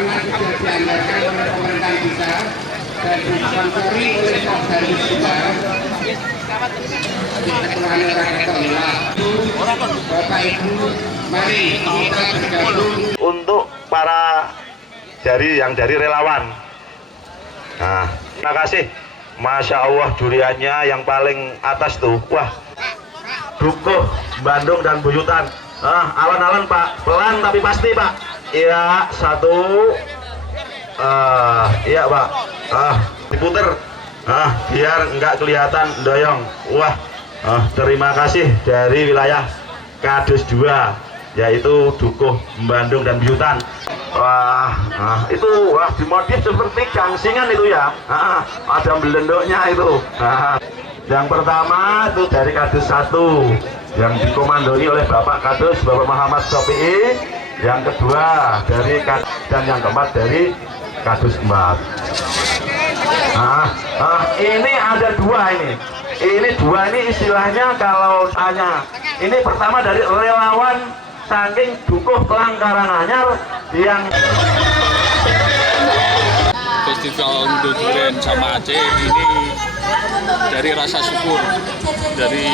karena sudah dianggarkan oleh pemerintah desa dan disponsori oleh Posyandu juga. Ketuaan rakyat Tomilah. Bapak Ibu, mari kita bergabung untuk para dari relawan. Nah, terima kasih. Masya Allah, duriannya yang paling atas tuh. Wah, Dukuh, Bandung dan Buyutan. Alon-alon Pak, pelan tapi pasti Pak. Iya, satu. Iya Pak. Diputer. Biar nggak kelihatan doyong. Wah, terima kasih dari wilayah Kadus 2, yaitu Dukuh, Bandung dan Buyutan. Wah, itu dimodif seperti gangsingan itu ya. Ada belendoknya itu. Yang pertama itu dari Kadus 1 yang dikomandoi oleh Bapak Kadus, Bapak Muhammad Sofi'i. Yang kedua dari dan yang keempat dari Kadus 4. Ini ada dua ini. Ini dua ini istilahnya kalau tanya. Ini pertama dari relawan saking Dukuh Pelang Karanganyar yang Festival Durian sama Aceh ini dari rasa syukur, dari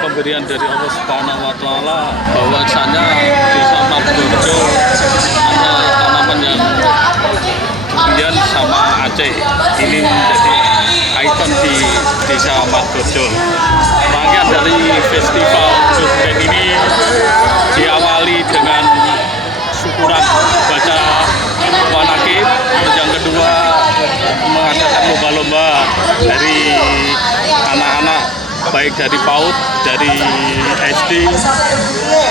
pemberian dari Allah Subhanahu wa Ta'ala, bahwasanya Desa Margorejo ada tanaman yang durian sama Aceh ini menjadi ikon di Desa Margorejo. Rangkaian dari festival durian ini diawali dengan syukuran baca wanakib, yang kedua mengadakan lomba-lomba dari anak-anak baik dari PAUD, dari SD,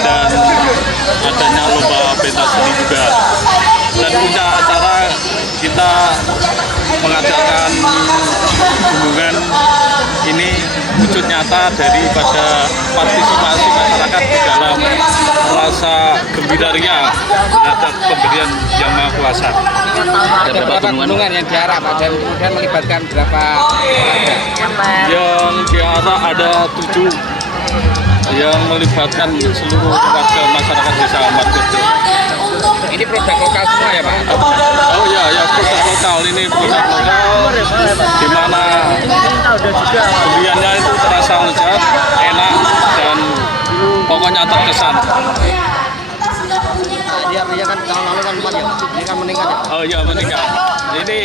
dan adanya lomba pentas seni juga. Dan puncak acara kita mengadakan hubungan ini wujud nyata daripada partisipasi masyarakat di dalam rasa gembiraria terhadap pemberian Yang Maha Kuasa. Ada berapa bendungan yang diarah Pak, dan kemudian melibatkan berapa warga? Yang diarah ada 7 yang melibatkan seluruh warga masyarakat Desa Margorejo. Ini produk lokal semua ya Pak? Oh ya, produk lokal, ini produk lokal di mana duriannya itu terasa lezat, enak, dan pokoknya terkesan. Dia kan tahun lalu kan kemarin, ini kan meningkat ya? Oh iya, meningkat. Ini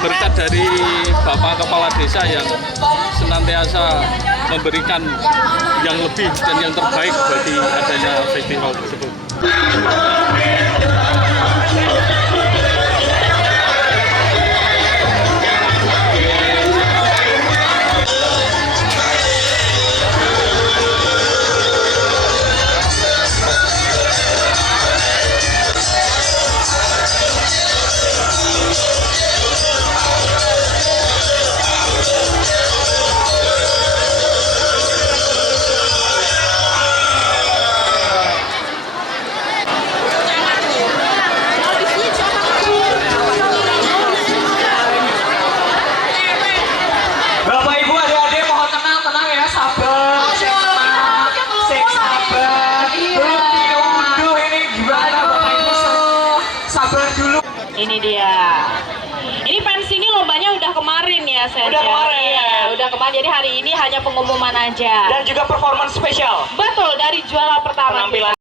berkat dari Bapak Kepala Desa yang senantiasa memberikan yang lebih dan yang terbaik bagi adanya festival tersebut. Ini dia. Ini pensi ini lombanya udah kemarin ya, saya. Udah kemarin. Iya, udah kemarin. Jadi hari ini hanya pengumuman aja. Dan juga performance spesial. Betul, dari juara pertama. Penampilan